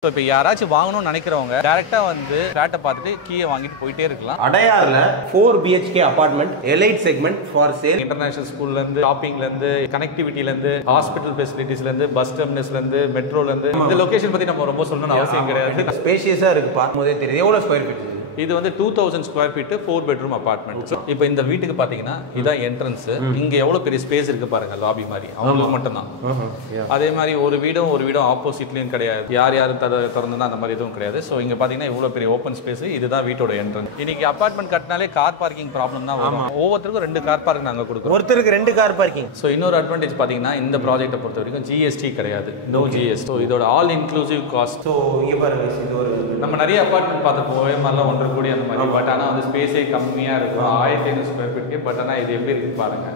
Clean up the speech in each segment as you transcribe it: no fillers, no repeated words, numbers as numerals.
So, if you are directly Adayarla 4 BHK apartment, elite segment for sale. International school, shopping, connectivity, hospital facilities, bus terminus, metro. The location is spacious. Square feet. This is 2000 square feet 4 bedroom apartment. So, if in the வீட்டுக்கு பாத்தீங்கன்னா இதான் entrance. இங்க எவ்வளவு பெரிய space இருக்கு பாருங்க lobby மாதிரி. அவங்களுக்கு மட்டும் தான். அதே மாதிரி ஒரு வீடும் ஆப்போசிட்லயும் கிடையாது. யார் திறந்தனா அந்த மாதிரி எதுவும் கிடையாது. சோ இங்க பாத்தீங்கன்னா இவ்வளவு பெரிய ஓபன் ஸ்பேஸ். இதுதான் வீட்டோட entrance. இன்னைக்கு அபார்ட்மெண்ட் கட்டினாலே கார் பார்க்கிங் ப்ராப்ளம் தான் வரும். ஒவ்வொருத்தருக்கும் 2 கார் பார்க் நாங்க கொடுக்கிறோம். ஒருத்தருக்கு 2 கார் பார்க்கிங். சோ இன்னொரு அட்வான்டேஜ் பாத்தீங்கன்னா இந்த ப்ராஜெக்ட்ட பொறுத்த வரைக்கும் GST கிடையாது. No GST. சோ இதோட ஆல் இன்க்ளூசிவ் காஸ்ட். சோ இங்க பாருங்க இது ஒரு நம்ம நிறைய அபார்ட்மெண்ட் பார்த்தப்போ OMRல ஒன்றரை அந்த மாதிரி பட் ஆனா வந்து ஸ்பேஸே கம்மியா இருக்கும் 1500 ஸ்கொயர் ஃபீட்க்கு பட் ஆனா இது எப்படி இருக்கு பாருங்க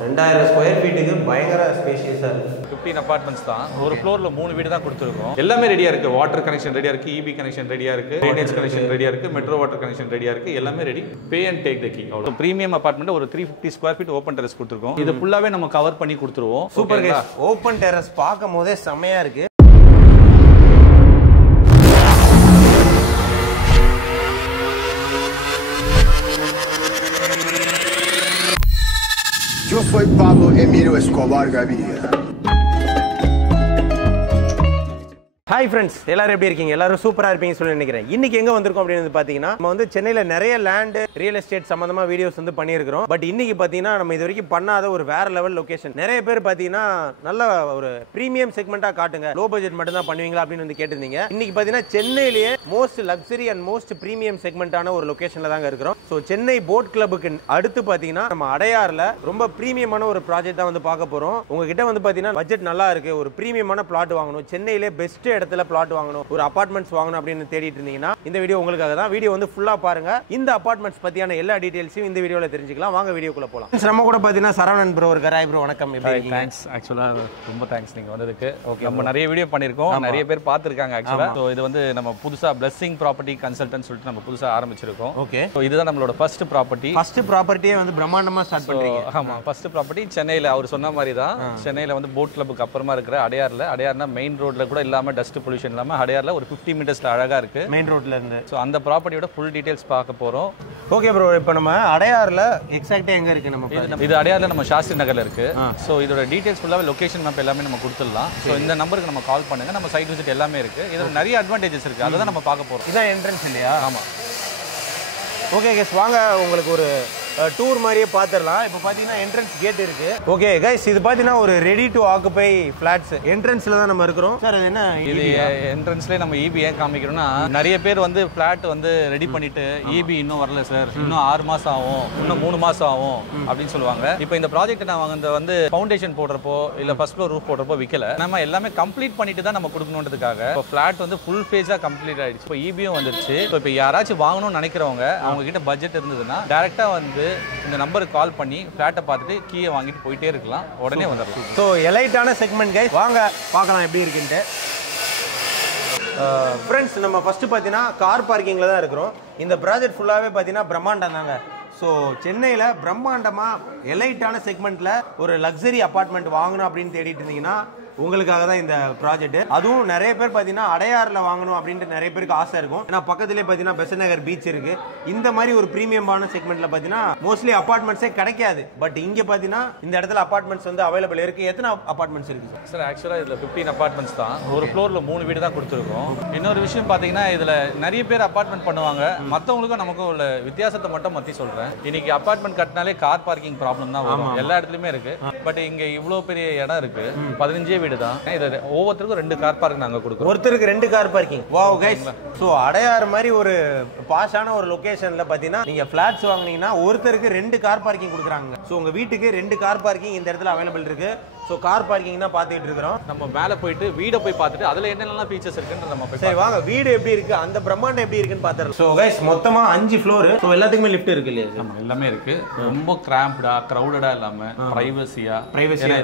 2000 ஸ்கொயர் ஃபீட்டுக்கு பயங்கர ஸ்பேஷியஸா இருக்கு 15 அபார்ட்மெண்ட்ஸ் தான் ஒரு ஃப்ளோர்ல 3 வீடு தான் கொடுத்திருக்கோம் எல்லாமே ரெடியா இருக்கு வாட்டர் கனெக்ஷன் ரெடியா இருக்கு EB கனெக்ஷன் ரெடியா இருக்கு ட்ரைனேஜ் கனெக்ஷன் ரெடியா இருக்கு மெட்ரோ வாட்டர் கனெக்ஷன் ரெடியா இருக்கு எல்லாமே ready pay and take the key அவ்வளவு பிரீமியம் அபார்ட்மெண்ட் ஒரு 350 ஸ்கொயர் ஃபீட் ஓபன் டெரஸ் கொடுத்திருக்கோம் இது ஃபுல்லாவே நம்ம கவர் பண்ணி கொடுத்துருவோம் சூப்பர் கைஸ் ஓபன் டெரஸ் பாக்கும்போதே செமையா இருக்கு Yo soy Pablo Emilio Escobar Gaviria. Hi friends, எல்லாரும் எப்படி இருக்கீங்க? எல்லாரும் சூப்பரா இருப்பீங்கன்னு சொல்லி நினைக்கிறேன். இன்னைக்கு எங்க வந்திருக்கோம் அப்படினு பாத்தீங்கன்னா நம்ம வந்து சென்னையில நிறைய லேண்ட் ரியல் எஸ்டேட் சம்பந்தமா வீடியோஸ் வந்து பண்ணியிருக்கிறோம். பட் இன்னைக்கு பாத்தீங்கன்னா நம்ம இதுவரைக்கும் பண்ணாத ஒரு வேற லெவல் லொகேஷன். நிறைய பேர் பாத்தீங்கன்னா நல்ல ஒரு பிரீமியம் செக்மெண்டா காட்டுங்க. லோ பட்ஜெட் மட்டும் தான் பண்ணுவீங்களா அப்படின்னு வந்து கேட்டிருந்தீங்க. இன்னைக்கு பாத்தீங்கன்னா சென்னையிலேயே most luxury and most premium செக்மெண்டான ஒரு லொகேஷன்ல தாங்க இருக்கிறோம். சோ சென்னை போட் கிளப்புக்கு அடுத்து பாத்தீங்கன்னா நம்ம அடையார்ல ரொம்ப பிரீமியமான ஒரு ப்ராஜெக்ட் தான் வந்து பார்க்க போறோம். உங்ககிட்ட வந்து பாத்தீங்கன்னா பட்ஜெட் நல்லா இருக்கு ஒரு பிரீமியமான பிளாட் வாங்கணும் சென்னையிலே பெஸ்ட் இடத்துல பிளாட் வாங்கணும் ஒரு அபார்ட்மெண்ட்ஸ் வாங்கணும் அப்படின்னு தேடிட்டு இருந்தீங்கன்னா இந்த வீடியோ உங்களுக்காக தான் வீடியோ வந்து ஃபுல்லா பாருங்க இந்த அபார்ட்மெண்ட்ஸ் பத்தியான எல்லா டீடைல்ஸையும் இந்த வீடியோல தெரிஞ்சுக்கலாம் வாங்க வீடியோக்குள்ள போலாம் நம்ம கூட பாத்தீங்கன்னா சரவணன் ப்ரோ இருக்காரு ஹாய் ப்ரோ வணக்கம் எப்படி இருக்கீங்க தேங்க்ஸ் एक्चुअली ரொம்ப தேங்க்ஸ் நீங்க வந்ததுக்கு ஓகே நம்ம நிறைய வீடியோ பண்ணிருக்கோம் நிறைய பேர் பாத்துர்க்காங்க एक्चुअली சோ இது வந்து நம்ம புதுசா பிளெஸிங் ப்ராப்பர்ட்டி கன்சல்டன்ட் சொல்லிட்டு நம்ம புதுசா ஆரம்பிச்சிருக்கோம் ஓகே சோ இதுதான் நம்மளோட ஃபர்ஸ்ட் ப்ராப்பர்ட்டியே வந்து பிரம்மாண்டமா ஸ்டார்ட் பண்றீங்க ஆமா ஃபர்ஸ்ட் ப்ராப்பர்ட்டி சென்னையில அவர் சொன்ன மாதிரி தான் சென்னையில வந்து போட் கிளப்புக்கு அப்புறமா இருக்கிற அடையார்னா மெயின் ரோட்ல கூட இல்லாம டஸ்ட் பொல்யூஷன் இல்லாம அடையார்ல ஒரு 50 மீட்டர்ஸ்ல அழகா இருக்கு மெயின் ரோட்ல இருந்து சோ அந்த ப்ராப்பர்ட்டியோட ஃபுல் டீடைல்ஸ் பார்க்க போறோம் ஓகே ப்ரோ இப்போ நம்ம அடையார்ல எக்ஸாக்ட்டா எங்க இருக்கு நம்ம இது அடையார்ல நம்ம சாஸ்திரி நகர்ல இருக்கு சோ இதோட டீடைல்ஸ் ஃபுல்லாவே லொகேஷன் மேப் எல்லாமே நம்ம கொடுத்துடலாம் சோ இந்த நம்பருக்கு நம்ம கால் பண்ணுங்க நம்ம சைட் விசிட் எல்லாமே இருக்கு இதுல நிறைய அட்வான்டேஜஸ் இருக்கு அத தான் நம்ம பார்க்க போறோம் இதான் என்ட்ரன்ஸ் இல்லையா ஆமா ஓகே गाइस வாங்க உங்களுக்கு ஒரு டூர் மாதிரியே பாத்துறலாம் இப்போ பாத்தீங்கன்னா என்ட்ரன்ஸ் கேட் இருக்கு ஓகே गाइस இது பாத்தீங்கன்னா ஒரு ரெடி டு ஆக்குபை ஃபிளாட்ஸ் என்ட்ரன்ஸ்ல தான் நம்ம இருக்கோம் சார் அது என்ன இது என்ட்ரன்ஸ்ல நம்ம EB ஏன் காமிக்கிறோம்னா நிறைய பேர் வந்து ஃபிளாட் வந்து ரெடி பண்ணிட்டு EB இன்னும் வரல சார் இன்னும் 6 மாசம் ஆகும் இன்னும் 3 மாசம் ஆகும் அப்படினு சொல்லுவாங்க இப்போ இந்த ப்ராஜெக்ட் நான் வந்து ஃபவுண்டேஷன் போடுறப்போ இல்ல ஃபர்ஸ்ட் ஃப்ளோர் ரூஃப் போடுறப்போ விக்கல நம்ம எல்லாமே கம்ப்ளீட் பண்ணிட்டு தான் நம்ம கொடுக்கணும்ன்றதுக்காக இப்போ ஃபிளாட் வந்து ஃபுல் ஃபேஸா கம்ப்ளீட் ஆயிடுச்சு இப்போ EBயும் வந்துருச்சு இப்போ யாராச்சும் வாங்கணும்னு நினைக்கிறவங்க அவங்க கிட்ட பட்ஜெட் இருந்ததுன்னா டைரக்டா வந்து இந்த நம்பருக்கு கால் பண்ணி ஃபிளாட்டை பார்த்துட்டு கீயை வாங்கிட்டு போயிட்டே இருக்கலாம் உடனே வந்துடலாம் ஸோ எலைட்டான செக்மெண்ட் கைஸ் வாங்க பார்க்கலாம் எப்படி இருக்குன்ட்டு ஃப்ரெண்ட்ஸ் நம்ம ஃபர்ஸ்ட் பார்த்தீங்கன்னா கார் பார்க்கிங்கில் தான் இருக்கிறோம் இந்த ப்ராஜெக்ட் ஃபுல்லாகவே பார்த்தீங்கன்னா பிரம்மாண்டம் தாங்க ஸோ சென்னையில் பிரம்மாண்டமாக எலைட்டான செக்மெண்ட்டில் ஒரு லக்ஸரி அப்பார்ட்மெண்ட் வாங்கணும் அப்படின்னு தேடிட்டு இருந்தீங்கன்னா உங்களுக்காக தான் இந்த ப்ராஜெக்ட் அதுவும் நிறைய பேர் பார்த்தீங்கன்னா அடையாரில் வாங்கணும் அப்படின்ட்டு நிறைய பேருக்கு ஆசை இருக்கும் ஏன்னா பக்கத்துலேயே பார்த்தீங்கன்னா பெசன்ட் நகர் பீச் இருக்கு இந்த மாதிரி ஒரு பிரீமியமான செக்மெண்ட்ல பார்த்தீங்கன்னா மோஸ்ட்லி அபார்ட்மெண்ட்ஸே கிடைக்காது பட் இங்கே பார்த்தீங்கன்னா இந்த இடத்துல அபார்ட்மெண்ட்ஸ் வந்து அவைலபிள் இருக்கு எத்தனை அபார்ட்மெண்ட்ஸ் இருக்கு சார் ஆக்சுவலாக இதில் 15 அபார்ட்மெண்ட்ஸ் தான் ஒரு ஃப்ளோரில் 3 வீடு தான் கொடுத்துருக்கோம் இன்னொரு விஷயம் பார்த்தீங்கன்னா இதில் நிறைய பேர் அபார்ட்மெண்ட் பண்ணுவாங்க மற்றவங்களுக்கும் நமக்கும் உள்ள வித்தியாசத்தை மட்டும் மத்தி சொல்கிறேன் இன்னைக்கு அபார்ட்மெண்ட் கட்டினாலே கார் பார்க்கிங் ப்ராப்ளம் தான் வரும் எல்லா இடத்துலையுமே இருக்கு பட் இங்கே இவ்வளோ பெரிய இடம் இருக்கு 15 வீடு தான் இது ஒவ்வொருத்தருக்கும் 2 கார் பார்க் நாங்க கொடுக்குறோம் ஒருத்தருக்கு 2 car parking wow guys so Adyar மாதிரி ஒரு பாஷான ஒரு லொகேஷன்ல பாத்தீங்கன்னா நீங்க ஃபிளாட்ஸ் வாங்குனீங்கன்னா ஒருத்தருக்கு 2 கார் பார்க்கிங் கொடுக்குறாங்க சோ உங்க வீட்டுக்கு 2 கார் பார்க்கிங் இந்த இடத்துல அவைலபிள் இருக்கு சோ கார் பார்க்கிங் தான் பாத்துட்டு இருக்கோம் நம்ம மேல போயிட்டு வீட போய் பார்த்துட்டு அதுல என்னென்ன ஃபீச்சர்ஸ் இருக்குன்னு நம்ம போய் சரி வாங்க வீடு எப்படி இருக்கு அந்த பிரம்மாண்டம் எப்படி இருக்குன்னு பாத்துறோம் சோ गाइस மொத்தமா 5 ஃப்ளோர் சோ எல்லாத்துக்குமே லிஃப்ட் இருக்கு இல்லையா ஆமா எல்லாமே இருக்கு ரொம்ப கிராம்ப்டா கிரவுடடா இல்லாம பிரைவசியா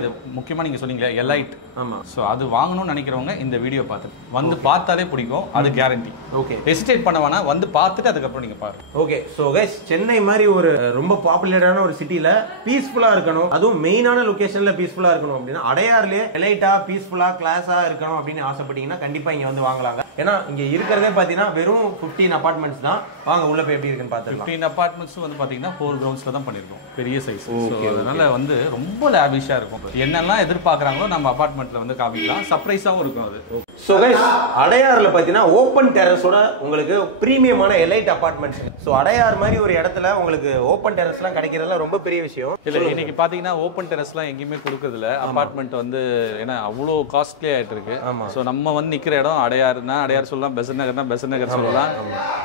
இது முக்கியமா நீங்க சொன்னீங்க எலைட் ஆமா சோ அது வாங்கணும்னு நினைக்கிறவங்க இந்த வீடியோ பார்த்துட்டு வந்து பார்த்தாலே பிடிக்கும் அது கேரண்டி ஓகே ஹெசிடேட் பண்ண வேணாம் வந்து பார்த்துட்டு அதுக்கப்புறம் நீங்க பாருங்க ஓகே சோ गाइस சென்னை மாதிரி ஒரு ரொம்ப பாப்புலரான ஒரு சிட்டில பீஸ்ஃபுல்லா இருக்கணும் அதுவும் மெயினான லொகேஷன்ல பீஸ்ஃபுல்லா இருக்கணும் வாங்கணும் அப்படின்னா அடையார்லயே எலைட்டா பீஸ்ஃபுல்லா கிளாஸா இருக்கணும் அப்படின்னு ஆசைப்பட்டீங்கன்னா கண்டிப்பா இங்க வந்து வாங்கலாங்க. ஏன்னா இங்க இருக்கிறதே பாத்தீங்கன்னா வெறும் 15 அபார்ட்மெண்ட்ஸ் தான். வாங்க உள்ள போய் எப்படி இருக்குன்னு பாத்துக்கலாம். 15 அபார்ட்மெண்ட்ஸ் வந்து பாத்தீங்கன்னா 4 கிரவுண்ட்ஸ்ல தான் பண்ணிருக்கோம். பெரிய சைஸ். அதனால வந்து ரொம்ப லாவிஷா இருக்கும். என்னெல்லாம் எதிர்பார்க்கறாங்களோ நம்ம அபார்ட்மெண்ட்ல வந்து காமிக்கலாம். சர்ப்ரைஸாவும் இருக்கும் அது. சோ गाइस அடையார்ல பாத்தீங்கன்னா ஓபன் டெரஸோட உங்களுக்கு பிரீமியமான எலைட் அபார்ட்மெண்ட்ஸ். சோ அடையார் மாதிரி ஒரு இடத்துல உங்களுக்கு ஓபன் டெரஸ்லாம் கிடைக்கிறதுல ரொம்ப பெரிய விஷயம். இல்ல இன்னைக்கு பாத்தீங்கன்னா ஓபன் டெரஸ்லாம் எங்கேயுமே கொடுக்கறது இல்ல. அபார்ட்மெண்ட் வந்து ஏன்னா அவ்வளோ காஸ்ட்லி ஆயிட்டு இருக்கு. சோ நம்ம வந்து நிக்கிற இடம் அடையார்னா அடையார் சொல்லலாம், பெசன்ட் நகர்னா பெசன்ட் நகர் சொல்லலாம்.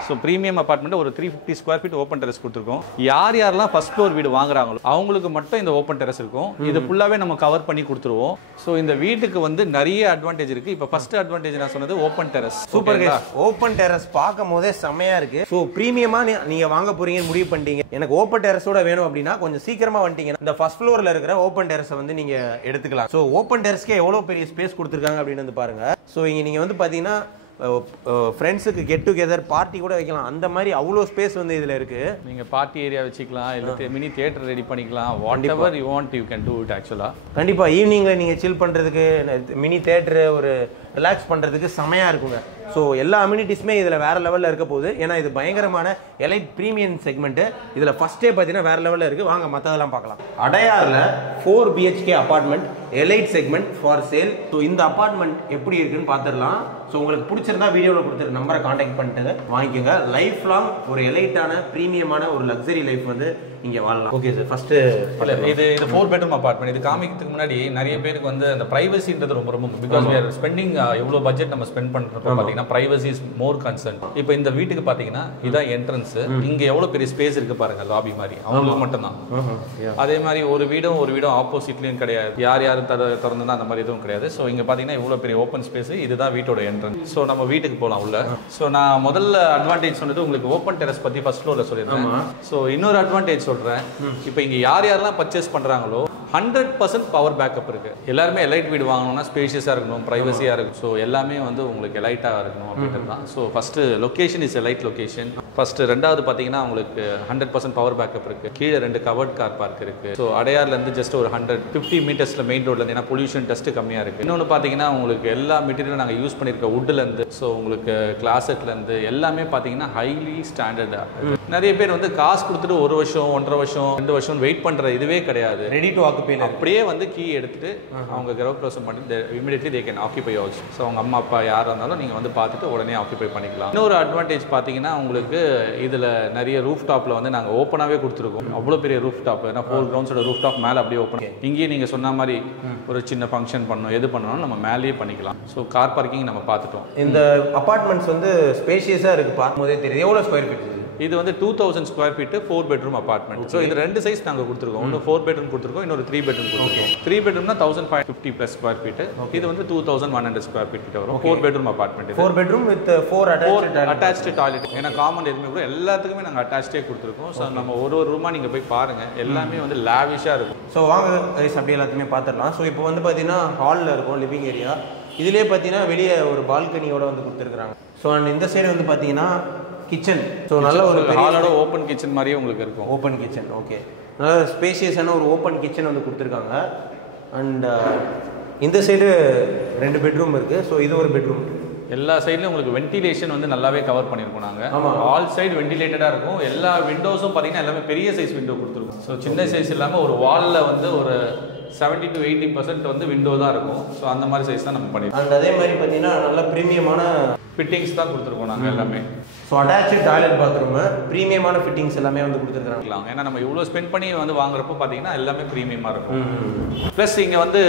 சோ பிரீமியம் அபார்ட்மெண்ட் ஒரு 350 ஸ்கொயர் ஃபீட் ஓபன் டெரஸ் கொடுத்துருக்கோம். யார் யாரெல்லாம் ஃபர்ஸ்ட் ஃப்ளோர் வீடு வாங்குறாங்களோ அவங்களுக்கு மட்டும் இந்த ஓபன் டெரஸ் இருக்கும். இது ஃபுல்லாவே நம்ம கவர் பண்ணி கொடுத்துருவோம். சோ இந்த வீட்டுக்கு வந்து நிறைய அட்வான்டேஜ் இருக்கு. இப்போ ஃபர்ஸ்ட் அட்வான்டேஜ் நான் சொன்னது open terrace. Super guys, open terrace பார்க்கும்போதே செமையா இருக்கு. சோ பிரீமியமா நீங்க வாங்க போறீங்கன்னு முடிவு பண்ணிட்டீங்க, எனக்கு ஓபன் டெரஸோட வேணும் அப்படின்னா கொஞ்சம் சீக்கிரமா வந்துட்டீங்கன்னா இந்த ஃபர்ஸ்ட் ஃப்ளோர்ல இருக்கிற ஓபன் டெரஸை வந்து நீங்க எடுத்துக்கலாம். சோ ஓபன் டெரஸ்க்கே எவ்வளவு பெரிய ஸ்பேஸ் கொடுத்துருக்காங்க அப்படின்னு வந்து பாருங்க. சோ இங்க நீங்க வந்து பாத்தீங்கன்னா ஃப்ரெண்ட்ஸுக்கு கெட் டுகெதர் பார்ட்டி கூட வைக்கலாம். அந்த மாதிரி அவ்வளோ ஸ்பேஸ் வந்து இதுல இருக்கு. நீங்க பார்ட்டி ஏரியா வச்சுக்கலாம், இல்ல மினி தியேட்டர் ரெடி பண்ணிக்கலாம். What ever you want you can to it. ஆக்சுவலா கண்டிப்பா ஈவினிங்ல நீங்க சில் பண்றதுக்கு, மினி தியேட்டர், ஒரு ரிலாக்ஸ் பண்றதுக்கு செமையா இருக்குங்க. ஸோ எல்லா அம்யூனிட்டிஸுமே இதில் வேற லெவலில் இருக்க போகுது. ஏன்னா இது பயங்கரமான எலைட் ப்ரீமியம் செக்மெண்ட். இதில் ஃபர்ஸ்டே பார்த்தீங்கன்னா வேற லெவலில் இருக்கு. வாங்க மற்றதெல்லாம் பார்க்கலாம். அடையாரில் 4 BHK apartment elite segment for sale. So இந்த அபார்ட்மெண்ட் எப்படி இருக்குன்னு பார்த்துடலாம். ஸோ உங்களுக்கு பிடிச்சிருந்தா வீடியோவில் கொடுத்துருக்க நம்பரை காண்டாக்ட் பண்ணிட்டு வாங்கிக்கோங்க. லைஃப் லாங் ஒரு எலைட்டான ப்ரீமியமான ஒரு லக்ஸரி லைஃப் வந்து இங்க வாழலாம். ஓகே சார், ஃபர்ஸ்ட் இது 4 பெட்ரூம் அபார்ட்மெண்ட். இது காமிக்கிறதுக்கு முன்னாடி நிறைய பேருக்கு வந்து அந்த பிரைவசின்றது ரொம்ப ரொம்ப பிகாஸ் we are spending எவ்வளவு பட்ஜெட் நம்ம ஸ்பெண்ட் பண்றப்ப பாத்தீங்கன்னா பிரைவசி இஸ் மோர் கன்சர்ன். இப்போ இந்த வீட்டுக்கு பாத்தீங்கன்னா இதான் என்ட்ரன்ஸ். இங்க எவ்வளவு பெரிய ஸ்பேஸ் இருக்கு பாருங்க, லாபி மாதிரி அவங்களுக்கு மட்டும் தான். அதே மாதிரி ஒரு வீடும் ஆப்போசிட்லயும் கிடையாது, யார் யாரும் திறந்தா அந்த மாதிரி எதுவும் கிடையாது. ஸோ இங்க பாத்தீங்கன்னா இவ்வளவு பெரிய ஓப்பன் ஸ்பேஸ். இதுதான் வீட்டோட என்ட்ரன்ஸ். ஸோ நம்ம வீட்டுக்கு போகலாம் உள்ள. ஸோ நான் முதல்ல அட்வான்டேஜ் சொன்னது உங்களுக்கு ஓப்பன் டெரஸ் பத்தி ஃபர்ஸ்ட் ஃப்ளோர்ல சொல்லியிருந்தேன். ஸோ இன்னொரு அட்வான்டேஜ் சொல்றேன். இப்போ இங்க யார் யாரெல்லாம் பர்ச்சேஸ் பண்றாங்களோ 100% பவர் பேக்கப் இருக்கு. எல்லாருமே எலைட் வீடு வாங்கணும்னா ஸ்பேஷியஸா இருக்கணும், பிரைவசியா இருக்கும். ஸோ எல்லாமே வந்து உங்களுக்கு எலைட்டா இருக்கணும் அப்படின்றது தான். So first location is elite location first. ரெண்டாவது பார்த்தீங்கன்னா உங்களுக்கு 100% பவர் பேக்கப் இருக்கு. கீழே 2 கவர்ட் கார் பார்க் இருக்கு. ஸோ அடையார்ல இருந்து ஜஸ்ட் ஒரு 150 மீட்டர்ஸ்ல மெயின் ரோட்ல இருந்து, ஏன்னா பொல்யூஷன் டஸ்ட் கம்மியா இருக்கு. இன்னொன்று பார்த்தீங்கன்னா உங்களுக்கு எல்லா மெட்டீரியலும் நாங்கள் யூஸ் பண்ணிருக்க வுட்ல இருந்து, ஸோ உங்களுக்கு கிளாசெட்ல இருந்து எல்லாமே பார்த்தீங்கன்னா ஹைலி ஸ்டாண்டர்டா. நிறைய பேர் வந்து காசு கொடுத்துட்டு 1 வருஷம் 1.5 வருஷம் 2 வருஷம் வெயிட் பண்ற இதுவே கிடையாது. Ready to occupy. அப்படியே வந்து கீ எடுத்துட்டு அவங்க கிரகப்பிரவேசம் பண்ணி immediately they can ஆக்கிபை also. So அவங்க அம்மா அப்பா யாராக இருந்தாலும் நீங்கள் வந்து பார்த்துட்டு உடனே ஆக்கிபை பண்ணிக்கலாம். இன்னொரு அட்வான்டேஜ் பார்த்தீங்கன்னா உங்களுக்கு இதில் நிறைய ரூஃப் டாப்பில் வந்து நாங்கள் ஓப்பனாகவே கொடுத்துருக்கோம். அவ்வளோ பெரிய ரூஃப் டாப், ஏன்னா 4 கிரவுண்ட்ஸோட ரூஃப் டாப் மேலே அப்படியே ஓப்பன். இங்கேயும் நீங்கள் சொன்ன மாதிரி ஒரு சின்ன ஃபங்க்ஷன் பண்ணணும், எது பண்ணணும் நம்ம மேலேயே பண்ணிக்கலாம். ஸோ கார் பார்க்கிங் நம்ம பார்த்துட்டோம். இந்த அபார்ட்மெண்ட்ஸ் வந்து ஸ்பேஷியஸாக இருக்குது, பார்க்கும்போதே தெரியுது. எவ்வளோ ஸ்கொயர் ஃபீட்? இது வந்து 2000 square feet 4 bedroom apartment. So இது 2 சைஸ் நாங்கள் கொடுத்துருக்கோம். ஒன்று 4 பெட்ரூம் கொடுத்துருக்கோம், இன்னொரு 3 பெட்ரூம் கொடுத்துருக்கோம். 3 பெட்ரூம்னா 1550 + ஸ்கொயர் ஃபீட். இது வந்து 2100 ஸ்கொயர் ஃபீட் கிட்ட வரும். 4 bedroom apartment. 4 bedroom with 4 attached toilet. ஏன்னா காமன் எதுவுமே கூட எல்லாத்துக்குமே நாங்கள் அட்டாச்சே கொடுத்துருக்கோம். ஸோ நம்ம ஒரு ரூமா நீங்கள் போய் பாருங்க, எல்லாமே வந்து லாவிஷாக இருக்கும். ஸோ வாங்க கைஸ் அப்படி எல்லாத்தையுமே பார்த்துடலாம். ஸோ இப்போ வந்து பார்த்தீங்கன்னா ஹாலில் இருக்கும், லிவிங் ஏரியா. இதிலே பார்த்தீங்கன்னா வெளியே ஒரு பால்கனியோட வந்து கொடுத்துருக்குறாங்க. ஸோ அண்ட் இந்த சைடு வந்து பார்த்தீங்கன்னா கிச்சன். ஸோ நல்ல ஒரு ஹாலோட ஓப்பன் கிச்சன் மாதிரியே உங்களுக்கு இருக்கும். Open kitchen, okay. நல்ல ஸ்பேஷியஸான ஒரு ஓப்பன் கிச்சன் வந்து கொடுத்துருக்காங்க. அண்ட் இந்த சைடு 2 பெட்ரூம் இருக்குது. ஸோ இது ஒரு பெட்ரூம். எல்லா சைட்லையும் உங்களுக்கு வென்டிலேஷன் வந்து நல்லாவே கவர் பண்ணியிருக்கோம் நாங்கள். ஆல் சைடு வென்டிலேட்டடாக இருக்கும். எல்லா விண்டோஸும் பார்த்தீங்கன்னா எல்லாமே பெரிய சைஸ் விண்டோ கொடுத்துருக்கோம். ஸோ சின்ன சைஸ் இல்லாமல் ஒரு வாலில் வந்து ஒரு 70 to 80% வந்து விண்டோ தான் இருக்கும். ஸோ அந்த மாதிரி சைஸ் தான் நம்ம பண்ணியிருக்கோம். அண்ட் அதே மாதிரி பார்த்தீங்கன்னா நல்ல ப்ரீமியமான ஃபிட்டிங்ஸ் தான் கொடுத்துருக்கோம் நாங்கள் எல்லாமே. ஸோ அட்டாச்சு டாய்லெட் பாத்ரூம், ப்ரீமியமான ஃபிட்டிங்ஸ் எல்லாமே வந்து கொடுத்துருக்காங்க. ஏன்னா நம்ம இவ்வளோ ஸ்பெண்ட் பண்ணி வந்து வாங்குறப்போ பார்த்தீங்கன்னா எல்லாமே ப்ரீமியமாக இருக்கும். ப்ளஸ் இங்கே வந்து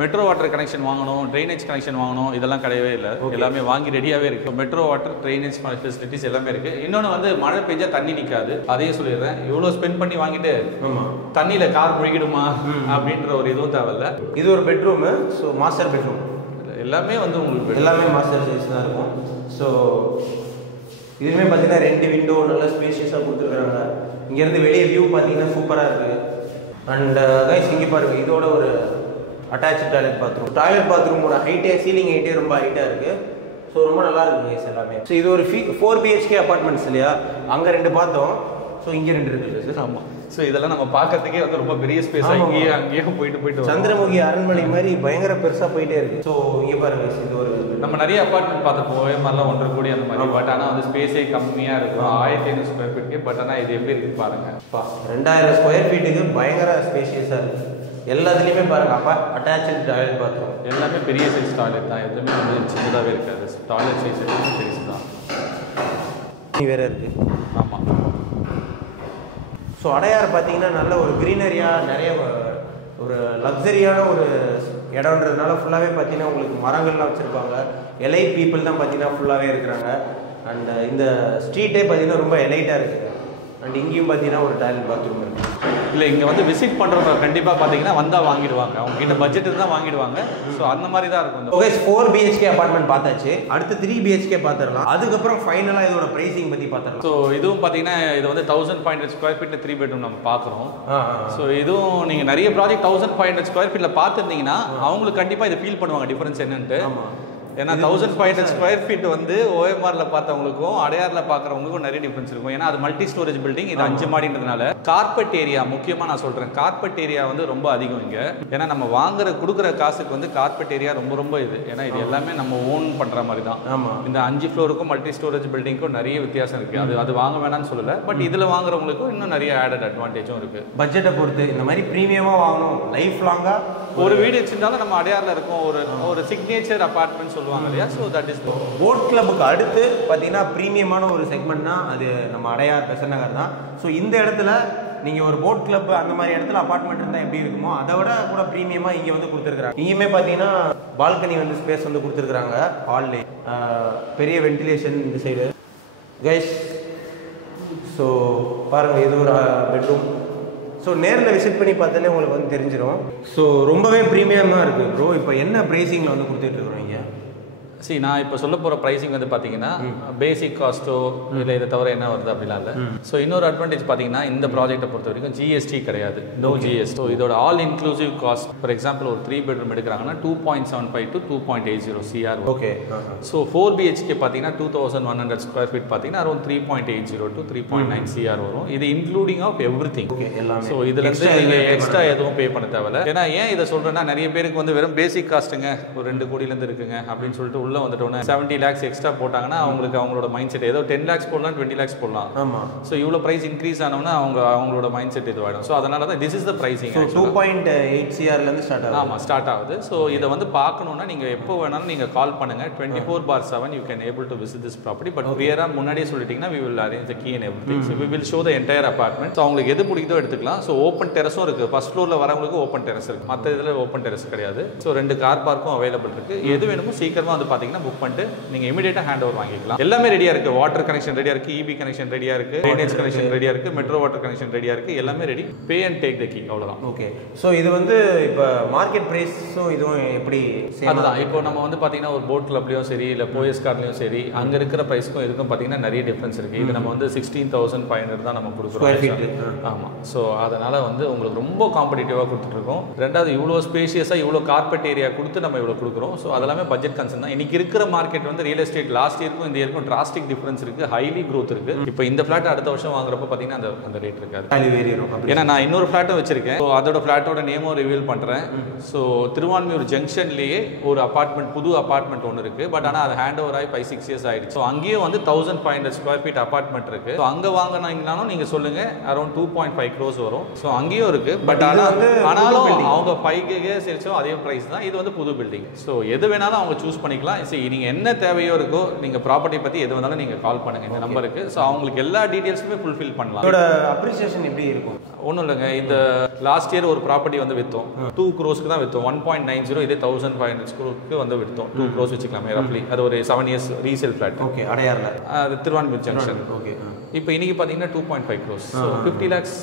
மெட்ரோ வாட்டர் கனெக்ஷன் வாங்கணும், ட்ரைனேஜ் கனெக்ஷன் வாங்கணும், இதெல்லாம் கிடையவே இல்லை. எல்லாமே வாங்கி ரெடியாகவே இருக்குது. மெட்ரோ வாட்டர், ட்ரைனேஜ் ஃபெசிலிட்டிஸ் எல்லாமே இருக்குது. இன்னொன்று வந்து மழை பெஞ்சா தண்ணி நிற்காது. அதையும் சொல்லிடுறேன். இவ்வளோ ஸ்பெண்ட் பண்ணி வாங்கிட்டு தண்ணியில் கார் முழுகிடுமா அப்படின்ற ஒரு இதுவும் தேவையில்ல. இது ஒரு பெட்ரூமு. ஸோ மாஸ்டர் பெட்ரூம் எல்லாமே வந்து உங்களுக்கு எல்லாமே மாஸ்டர் சைஸ் தான் இருக்கும். ஸோ இதுவுமே பார்த்தீங்கன்னா 2 விண்டோ நல்லா ஸ்பேஷியஸாக கொடுத்துருக்குறாங்க. இங்கேருந்து வெளியே வியூ பார்த்தீங்கன்னா சூப்பராக இருக்குது. அண்ட் கைஸ் இங்கே பாருங்க, இதோட ஒரு அட்டாச்சு டாய்லெட் பாத்ரூம். டாய்லெட் பாத்ரூமோட ஹைட்டே, சீலிங் ஹைட்டே ரொம்ப ஹைட்டாக இருக்குது. ஸோ ரொம்ப நல்லா இருக்குது கைஸ் எல்லாமே. ஸோ இது ஒரு 4 BHK அப்பார்ட்மெண்ட்ஸ் இல்லையா? அங்கே 2 பார்த்தோம். ஸோ இங்கே 2 இருக்குது சார். ஆமாம். ஸோ இதெல்லாம் நம்ம பார்க்கறதுக்கே வந்து ரொம்ப பெரிய ஸ்பேஸ் அங்கேயும் போயிட்டு சந்திரமுகி அரண்மனை மாதிரி பயங்கர பெருசா போயிட்டே இருக்கு. ஸோ இங்க பாருங்க, இது ஒரு நம்ம நிறைய அபார்ட்மெண்ட் பார்த்துருப்போம் OMRலாம் 1.5 கோடி அந்த மாதிரி. பட் ஆனால் வந்து ஸ்பேஸே கம்மியா இருக்கும், 1500 ஸ்கொயர் ஃபீட்டுக்கு. பட் ஆனால் இது எப்படி இருக்கு பாருங்க, 2000 ஸ்கொயர் ஃபீட்டுக்கு பயங்கர ஸ்பேஷியஸா இருக்கு. எல்லாத்துலேயுமே பாருங்க, அப்பா அட்டாச்சு டாய்லெட் பாத்ரூம் எல்லாமே பெரிய சைஸ் டாய்லெட் தான், எதுவுமே வந்து சின்னதாகவே இருக்காது. டாய்லெட் சைஸ் எதுவுமே பெருசு தான் வேற இருக்கு. ஆமாம். ஸோ அடையார் பார்த்தீங்கன்னா நல்ல ஒரு க்ரீனரியாக நிறைய ஒரு லக்ஸரியான ஒரு இடம்ன்றதுனால ஃபுல்லாகவே பார்த்தீங்கன்னா உங்களுக்கு மரங்கள்லாம் வச்சுருப்பாங்க. எலை பீப்புள் தான் பார்த்தீங்கன்னா ஃபுல்லாகவே இருக்கிறாங்க. அண்ட் இந்த ஸ்ட்ரீட்டே பார்த்தீங்கன்னா ரொம்ப எலைட்டாக இருக்குது. அண்ட் இங்கேயும் பார்த்தீங்கன்னா ஒரு டாய்லெட் பாத்ரூம் இருக்குது. இல்லை, இங்கே வந்து விசிட் பண்ணுறவங்க கண்டிப்பாக பார்த்தீங்கன்னா வந்தால் வாங்கிடுவாங்க, அவங்க கிட்ட பட்ஜெட் தான் வாங்கிடுவாங்க. ஸோ அந்த மாதிரி தான் இருக்கும். ஓகே, 4 BHK அபார்ட்மெண்ட் பார்த்தாச்சு. அடுத்து 3 BHK பார்த்துடலாம். அதுக்கப்புறம் ஃபைனலாக இதோட ப்ரைஸிங் பற்றி பார்த்துடலாம். ஸோ இதுவும் பார்த்தீங்கன்னா இது வந்து 1500 ஸ்கொயர் ஃபீட்டில் 3 பெட்ரூம் நம்ம பார்க்குறோம். ஸோ இதுவும் நீங்கள் நிறைய ப்ராஜெக்ட் 1500 ஸ்கொயர் ஃபீட்டில் பார்த்துருந்தீங்கன்னா அவங்களுக்கு கண்டிப்பாக இதை ஃபீல் பண்ணுவாங்க டிஃபரன்ஸ் என்னன்ட்டு. ஏன்னா 1500 ஸ்கொயர் ஃபீட் வந்து OMRல பார்த்தவங்களுக்கும் அடையார்ல பார்க்குறவங்களுக்கும் நிறைய டிஃபரன்ஸ் இருக்கும். ஏன்னா அது மல்டி ஸ்டோரேஜ் பில்டிங், இது 5 மாடின்றதுனால கார்பெட் ஏரியா முக்கியமாக நான் சொல்கிறேன். கார்பெட் ஏரியா வந்து ரொம்ப அதிகம் இங்கே. ஏன்னா நம்ம கொடுக்குற காசுக்கு வந்து கார்பெட் ஏரியா ரொம்ப இது. ஏன்னா இது எல்லாமே நம்ம ஓன் பண்ணுற மாதிரி தான். ஆமாம், இந்த 5 ஃப்ளோருக்கும் மல்டி ஸ்டோரேஜ் பில்டிங்க்கும் நிறைய வித்தியாசம் இருக்குது. அது வாங்க வேணாம்னு சொல்லலை. பட் இதில் வாங்குறவங்களுக்கும் இன்னும் நிறைய ஆடட் அட்வான்டேஜும் இருக்குது. பட்ஜெட்டை பொறுத்து இந்த மாதிரி ப்ரீமியமாக வாங்கணும், லைஃப் லாங்காக ஒரு வீடு வச்சிருந்தாலும் நம்ம அடையார்ல இருக்கும் ஒரு சிக்னேச்சர் அபார்ட்மெண்ட் சொல்லுவாங்க இல்லையா. ஸோ தட் இஸ் போட் கிளப்புக்கு அடுத்து பார்த்தீங்கன்னா ப்ரீமியமான ஒரு செக்மெண்ட்னா அது நம்ம அடையார் பெசன்ட் நகர் தான். ஸோ இந்த இடத்துல நீங்கள் ஒரு போட் கிளப் அந்த மாதிரி இடத்துல அபார்ட்மெண்ட் இருந்தால் எப்படி இருக்குமோ அதை விட கூட ப்ரீமியமாக இங்கே வந்து கொடுத்துருக்குறாங்க. இங்கேயுமே பார்த்தீங்கன்னா பால்கனி வந்து ஸ்பேஸ் வந்து கொடுத்துருக்குறாங்க. ஹால்லே பெரிய வென்டிலேஷன் இந்த சைடு கைஸ். ஸோ பாருங்கள், இது ஒரு பெட்ரூம். ஸோ நேரில் விசிட் பண்ணி பார்த்தாலே உங்களுக்கு வந்து தெரிஞ்சிடும். ஸோ ரொம்பவே ப்ரீமியமாக இருக்குது ப்ரோ. இப்போ என்ன ப்ரைஸிங்கில் வந்து கொடுத்துட்ருக்குறோம் இங்கே? நான் இப்போ சொல்ல போகிற ப்ரைஸிங் வந்து பார்த்தீங்கன்னா பேசிக் காஸ்ட்டோ இல்லை இதை தவிர என்ன வருது அப்படிலாம் இல்லை. ஸோ இன்னொரு அட்வான்டேஜ் பார்த்தீங்கன்னா இந்த ப்ராஜெக்ட்டை பொறுத்த வரைக்கும் GST கிடையாது, நோ GST. ஸோ இதோட all inclusive cost for example ஒரு 3 பெட்ரூம் எடுக்கிறாங்கன்னா 2.75 to 2.80 CR. Okay. So 4 BHK பார்த்தீங்கன்னா 2100 ஸ்கொயர் ஃபீட் பார்த்தீங்கன்னா அரௌண்ட் 3.80 to 3.9 CR வரும். இது including of everything. So இதுலேருந்து நீங்கள் எக்ஸ்ட்ரா எதுவும் பே பண்ண தேவையில்ல. ஏன்னா ஏன் இதை சொல்கிறேன்னா நிறைய பேருக்கு வந்து வெறும் பேசிக் காஸ்ட்டுங்க ஒரு 2 கோடியிலேருந்து இருக்குங்க அப்படின்னு சொல்லிட்டு உள்ள வந்துட்டோன்னே 70 lakhs எக்ஸ்ட்ரா போட்டாங்கன்னா அவங்களோட மைண்ட் செட் ஏதோ 10 lakhs போடலாம், 20 lakhs போடலாம். ஆமாம். ஸோ இவ்வளோ ப்ரைஸ் இன்க்ரீஸ் ஆனோம்னா அவங்களோட மைண்ட் செட் இதுவாகிடும். ஸோ அதனால தான் திஸ் இஸ் த ப்ரைசிங். 2.8 CRலேருந்து ஸ்டார்ட் ஆகும். ஆமாம், ஸ்டார்ட் ஆகுது. ஸோ இதை வந்து பார்க்கணுன்னா நீங்கள் எப்போ வேணாலும் நீங்கள் கால் பண்ணுங்கள். 24/7 you can able to visit this property. But கிளியராக முன்னாடியே சொல்லிட்டீங்கன்னா we will arrange the key and everything. So we will show the entire apartment. So அவங்களுக்கு எது பிடிக்குதோ எடுத்துக்கலாம். ஸோ ஓப்பன் டெரஸும் இருக்குது. ஃபர்ஸ்ட் ஃப்ளோரில் வரவங்களுக்கு ஓப்பன் டெரஸ் இருக்குது, மற்ற இதில் ஓப்பன் டெரஸ் கிடையாது. ஸோ 2 கார் பார்க்கும் அவைலபிள் இருக்குது. எது வேணுமோ சீக்கிரமாக வந்து பார்த்தீங்கன்னா புக் பண்ணிட்டு நீங்கள் இமீடியட்டாக ஹேண்ட் ஓவர் வாங்கிக்கலாம். எல்லாமே ரெடியாக இருக்குது. வாட்டர் கனெக்ஷன் ரெடியாக இருக்குது, EB கனெக்ஷன் ரெடியாக இருக்குது, ட்ரைனேஜ் கனெக்ஷன் ரெடியாக இருக்குது, மெட்ரோ வாட்டர் கனெக்ஷன் ரெடியாக இருக்குது. எல்லாமே ready. Pay and take the key, அவ்வளோதான். ஓகே. ஸோ இது வந்து இப்போ மார்க்கெட் ப்ரைஸும் இதுவும் எப்படி? அதுதான் இப்போ நம்ம வந்து பார்த்தீங்கன்னா ஒரு போட் கிளப்லையும் சரி இல்லை போயஸ் கார்லையும் சரி அங்கே இருக்கிற ப்ரைஸ்க்கும் இதுக்கும் பார்த்தீங்கன்னா நிறைய டிஃப்ரென்ஸ் இருக்குது. இது நம்ம வந்து 16,500 தான் நம்ம கொடுக்குறோம். ஆமாம். ஸோ அதனால் வந்து உங்களுக்கு ரொம்ப காம்படிட்டிவாக கொடுத்துட்ருக்கோம். ரெண்டாவது இவ்வளோ ஸ்பேஷியஸாக இவ்வளோ கார்பெட் ஏரியா கொடுத்து நம்ம இவ்வளோ கொடுக்குறோம். ஸோ அதெல்லாமே பட்ஜெட் கன்சர்ன் தான். இன்றைக்கி இருக்கிற மார்க்கெட் வந்து ரியல் எஸ்டேட் லாஸ்ட் இயருக்கும் இந்த இயருக்கும் டிராஸ்டிக் டிஃபரன்ஸ் இருக்குது, ஹைலி க்ரோத் இருக்குது. இப்போ இந்த ஃப்ளாட் அடுத்த வருஷம் வாங்குறப்ப பார்த்தீங்கன்னா அந்த ரேட் இருக்காது. ஏன்னா நான் இன்னொரு ஃப்ளாட்டும் வச்சிருக்கேன். ஸோ அதோட ஃப்ளாட்டோட நேமும் ரிவீல் பண்ணுறேன். ஸோ திருவான்மியூர் ஜங்ஷன்லேயே ஒரு அப்பார்ட்மெண்ட், புது அப்பார்ட்மெண்ட் ஒன்று இருக்குது. பட் ஆனால் அது ஹேண்ட் ஓவர் ஆகி 5-6 years ஆகிடுச்சு. ஸோ அங்கேயும் வந்து 1500 ஸ்கொயர் ஃபீட் அப்பார்ட்மெண்ட் இருக்குது. ஸோ அங்கே வாங்கினீங்கனாலும் நீங்கள் சொல்லுங்கள் அரௌண்ட் 2.5 crores வரும். ஸோ அங்கேயும் இருக்குது. பட் ஆனாலும் அவங்க 5 years ஆயிடுச்சோ அதே ப்ரைஸ் தான். இது வந்து புது பில்டிங். ஸோ எது வேணாலும் அவங்க சூஸ் பண்ணிக்கலாம். சரி, நீங்கள் என்ன தேவையோ இருக்கோ நீங்கள் ப்ராப்பர்ட்டி பற்றி எது வந்தாலும் நீங்கள் கால் பண்ணுங்கள் இந்த நம்பருக்கு. ஸோ அவங்களுக்கு எல்லா டீட்டெயில்ஸுமே ஃபுல்ஃபில் பண்ணலாம். இதோட அப்ரிசியேஷன் எப்படி இருக்கும்? ஒன்றும் இல்லைங்க. இந்த லாஸ்ட் இயர் ஒரு ப்ராப்பர்ட்டி வந்து விற்றோம், 2 crores தான் விற்றோம். 1.90 இதே 1500 crores வந்து விற்றோம். 2 crores வச்சுக்கலாமே ரஃப்லி. அது ஒரு 7 years ரீசேல் ஃபிளாட். ஓகே. அடையார்ல அது திருவான்மியூர் ஜங்ஷன். ஓகே. இப்போ இன்னைக்கு பார்த்தீங்கன்னா 2.5 crores. So 50 lakhs.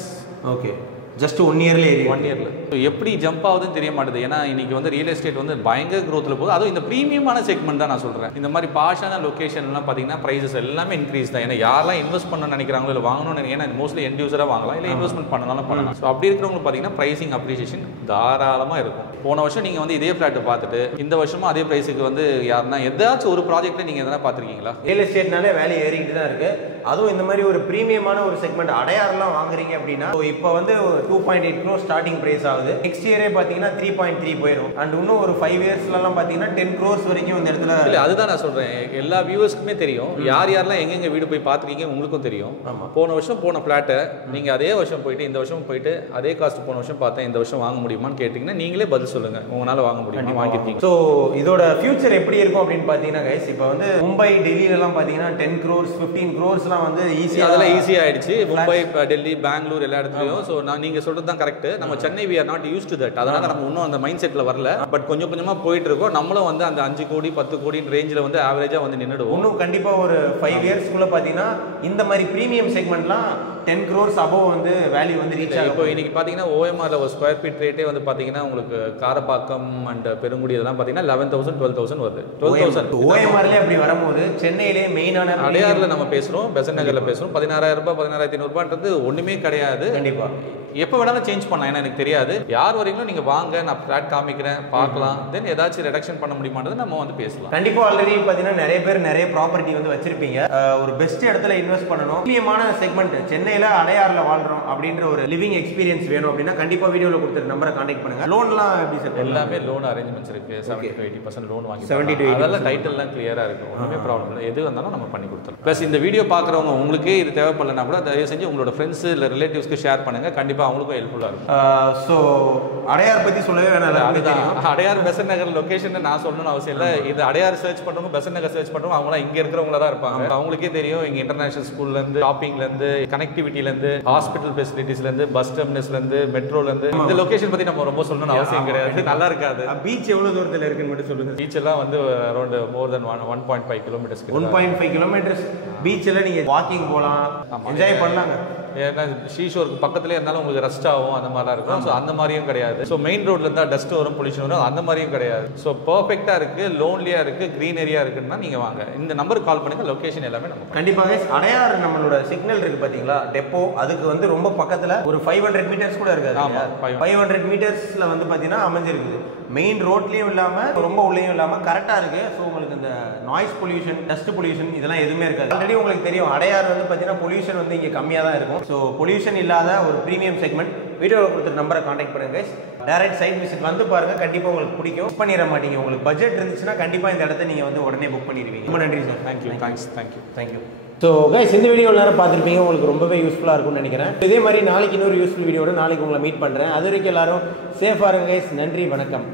Okay. Just 1 yearல 1 yearல எப்படி ஜம்ப் ஆகுதுன்னு தெரிய மாட்டேது. ஏன்னா இன்னைக்கு வந்து ரியல் எஸ்டேட் வந்து பயங்கர க்ரோத்தில் போகுது. அதுவும் இந்த ப்ரீமியமான செக்மெண்ட் தான் நான் சொல்கிறேன். இந்த மாதிரி பாஷான லொக்கேஷன்லாம் பார்த்தீங்கன்னா ப்ரைஸஸ் எல்லாமே இன்க்ரீஸ் தான். ஏன்னா யாரெல்லாம் இன்வெஸ்ட் பண்ண நினைக்கிறாங்களோ இல்லை வாங்கணும்னு நினைக்கிறேன், ஏன்னா மோஸ்ட்லி எண்ட் யூஸராக வாங்கலாம், இல்லை இன்வெஸ்ட்மெண்ட் பண்ணனாலும் பண்ணலாம். ஸோ அப்படி இருக்கிறவங்களுக்கு பார்த்தீங்கன்னா ப்ரைசிங் அப்ரிசியேஷன் தாராளமாக இருக்கும். போன வருஷம் நீங்கள் வந்து இதே ஃப்ளாட் பார்த்துட்டு இந்த வருஷமும் அதே ப்ரைஸுக்கு வந்து யாருன்னா ஏதாச்சும் ஒரு ப்ராஜெக்ட்டில் நீங்கள் எதனா பார்த்துருக்கீங்களா? ரியல் எஸ்டேட்னாலே வேலை ஏறிக்கிட்டு தான் இருக்கு. அதுவும் இந்த மாதிரி ஒரு ப்ரீமியமான ஒரு செக்மெண்ட் அடையாறுலாம் வாங்குறீங்க அப்படின்னா இப்போ வந்து 2.8 crore ஸ்டார்டிங் பிரைஸ் ஆகுது. நெக்ஸ்ட் இயரே பார்த்தீங்கன்னா 3.3 போயிடும். அண்ட் இன்னும் ஒரு 5 yearsலாம் பார்த்தீங்கன்னா 10 crores வரைக்கும் இந்த இடத்துல. இல்லை, அதுதான் நான் சொல்கிறேன். எல்லா வியூவர்ஸ்க்குமே தெரியும் யார் யாரெல்லாம் எங்கெங்க வீடு போய் பார்த்துருக்கீங்க உங்களுக்கும் தெரியும். போன வருஷம் போன ஃப்ளாட்டை நீங்கள் அதே வருஷம் போயிட்டு இந்த வருஷம் போயிட்டு அதே காஸ்ட் போன வருஷம் பார்த்தேன் இந்த வருஷம் வாங்க முடியுமான்னு கேட்டிங்கன்னா நீங்களே பதில் சொல்லுங்கள். உங்களால் வாங்க முடியுமா, வாங்கியிருக்கீங்க. ஸோ இதோட ஃபியூச்சர் எப்படி இருக்கும் அப்படின்னு பார்த்தீங்கன்னா கைஸ், இப்போ வந்து மும்பை டெல்லியிலலாம் பார்த்தீங்கன்னா 10 crores 15 crores வந்து ஈஸியாக அதெல்லாம் ஈஸியாக ஆயிடுச்சு. மும்பை, டெல்லி, பெங்களூர் எல்லா இடத்துலையும். ஸோ நீங்கள் சொல்கிறது தான் கரெக்ட். நம்ம Chennai we are not use to that. அதனால நம்ம இன்னும் அந்த மைண்ட் செட்டில் வரல. பட் கொஞ்சம் கொஞ்சமாக போயிட்டு இருக்கோம். நம்மளும் வந்து அந்த 5 கோடி 10 கோடி ரேஞ்சில் வந்து ஆவரேஜாக வந்து நின்றுடுவோம். இன்னும் கண்டிப்பாக ஒரு 5 yearsக்குள்ளே பார்த்தீங்கன்னா இந்த மாதிரி ப்ரீமியம் செக்மெண்ட்லாம் 10 crores above வந்து வேல்யூ வந்து ரீச் ஆகும். இப்போ இன்னைக்கு பார்த்தீங்கன்னா ஓஎம்ஆரில் ஒரு ஸ்கொயர் ஃபீட் ரேட்டே வந்து பார்த்தீங்கன்னா உங்களுக்கு காரப்பாக்கம் அண்ட் பெருங்குடி இதெல்லாம் பார்த்தீங்கன்னா 11,000 12,000 வருது. 12,000 ஓஎம்ஆர்லேயே அப்படி வரும்போது சென்னையிலே மெயினான அடையாறில் நம்ம பேசுகிறோம், பெசன்ட் நகரில் பேசுகிறோம். 16,000 ரூபாய் 16,500 ஒன்றுமே கிடையாது. கண்டிப்பாக எப்போ வேணாலும் சேஞ்ச் பண்ணலாம். ஏன்னா எனக்கு தெரியாது யார் வரீங்களோ நீங்கள் வாங்க, நான் ஃப்ளாட் காமிக்கிறேன், பார்க்கலாம். தென் ஏதாச்சும் ரிடக்ஷன் பண்ண முடியுமான்றது நம்ம வந்து பேசலாம். கண்டிப்பாக ஆல்ரெடி பார்த்தீங்கன்னா நிறைய பேர் நிறைய ப்ராப்பர்ட்டி வந்து வச்சிருப்பீங்க. ஒரு பெஸ்ட் இடத்துல இன்வெஸ்ட் பண்ணணும். முக்கியமான செக்மெண்ட் சென்னையில் அடையாறில் வாழ்றோம் அப்படின்ற ஒரு லிவிங் எக்ஸ்பீரியன்ஸ் வேணும் அப்படின்னா கண்டிப்பாக வீடியோவில் கொடுத்துரு நம்பரை கான்டாக்ட் பண்ணுங்க. லோன்லாம் எப்படி சார்? எல்லாமே லோன் அரேஞ்ச்மெண்ட்ஸ் இருக்கு. 70-80% லோன் வாங்கி 70-80 அதெல்லாம் டைட்டில்லாம் கிளியராக இருக்கும். ஒன்றுமே ப்ராப்ளம் இல்லை. எது வந்தாலும் நம்ம பண்ணி கொடுத்துருவோம். ப்ளஸ் இந்த வீடியோ பார்க்குறவங்க உங்களுக்கே இது தேவைப்படலைன்னா கூட தயவு செஞ்சு உங்களோட ஃப்ரெண்ட்ஸ் இல்லை ரிலேட்டிவ்ஸ்க்கு ஷேர் பண்ணுங்க. கண்டிப்பாக அவங்களுக்கும் ஹெல்ப்ஃபுல்லாக இருக்கும். ஸோ அடையார் பற்றி சொல்லவே வேணாம். அதுதான் அடையார் பெசன்ட் நகர் லொகேஷன் நான் சொல்லணும்னு அவசியம் இல்லை. இது அடையார் சர்ச் பண்ணுறவங்க பெசன்ட் நகர் சர்ச் பண்ணுறவங்க அவங்களாம் இங்கே இருக்கிறவங்களா தான் இருப்பாங்க. அவங்களுக்கே தெரியும் இங்கே இன்டர்நேஷனல் ஸ்கூல்லேருந்து ஷாப்பிங்லேருந்து கனெக்டிவிட்டிலேருந்து ஹாஸ்பிட்டல் ஃபெசிலிட்டிஸ்லேருந்து பஸ் டெர்மினஸ்லேருந்து மெட்ரோலேருந்து இந்த லொகேஷன் பற்றி நம்ம ரொம்ப சொல்லணும்னு அவசியம் கிடையாது. நல்லா இருக்காது. பீச் எவ்வளோ தூரத்தில் இருக்குன்னு மட்டும் சொல்லுங்க. பீச் எல்லாம் வந்து அரௌண்ட் மோர் தென் 1.5 kilometers. 1.5 kilometers பீச்சில் நீங்கள் வாக்கிங் போகலாம், என்ஜாய் பண்ணலாங்க. ஏன்னா ஷீஷோருக்கு பக்கத்துலேயே இருந்தாலும் உங்களுக்கு ரெஸ்ட் ஆகும், அந்த மாதிரிலாம் இருக்கும். ஸோ அந்த மாதிரியும் கிடையாது. ஸோ மெயின் ரோட்ல இருந்தால் டஸ்ட் வரும், பொல்யூஷன் வரும், அந்த மாதிரியும் கிடையாது. ஸோ பர்ஃபெக்டாக இருக்குது, லோன்லியாக இருக்குது, க்ரீன் ஏரியா இருக்குன்னா நீங்கள் வாங்க. இந்த நம்பருக்கு கால் பண்ணுங்க. லொகேஷன் எல்லாமே நம்ம கண்டிப்பாக. அடையார் நம்மளோட சிக்னல் இருக்குது பார்த்தீங்களா, டெப்போ, அதுக்கு வந்து ரொம்ப பக்கத்தில் ஒரு 500 meters கூட இருக்காது. 500 metersல வந்து பார்த்தீங்கன்னா அமைஞ்சிருக்குது. மெயின் ரோட்லேயும் இல்லாமல் ரொம்ப உள்ளேயும் இல்லாமல் கரெக்டாக இருக்குது. ஸோ உங்களுக்கு இந்த நாய்ஸ் பொல்யூஷன், டஸ்ட் பொல்யூஷன் இதெல்லாம் எதுவுமே இருக்காது. ஆல்ரெடி உங்களுக்கு தெரியும் அடையார் வந்து பார்த்தீங்கன்னா பொல்யூஷன் வந்து இங்கே கம்மியாக தான் இருக்கும். ஸோ பொல்யூஷன் இல்லாத ஒரு ப்ரீமியம் செக்மெண்ட். வீடியோவில் கொடுத்த நம்பரை கான்டாக்ட் பண்ணுங்க. டைரக்ட் சைட் விசிட் வந்து பாருங்க, கண்டிப்பாக உங்களுக்கு பிடிக்கும். புக் பண்ணிட மாட்டீங்க. உங்களுக்கு பட்ஜெட் இருந்துச்சுன்னா கண்டிப்பாக இந்த இடத்த நீங்கள் வந்து உடனே புக் பண்ணிடுவீங்க. ரொம்ப நன்றி sir. Thank you. Thank you. So guys, இந்த வீடியோ எல்லாரும் பார்த்துருப்பீங்க. உங்களுக்கு ரொம்பவே யூஸ்ஃபுல்லாக இருக்கும்னு நினைக்கிறேன். இதே மாதிரி நாளைக்கு இன்னொரு யூஸ்ஃபுல் வீடியோட நாளைக்கு உங்களை மீட் பண்ணுறேன். அது வரைக்கும் எல்லாரும் சேஃபாக இருங்க கைஸ். நன்றி, வணக்கம்.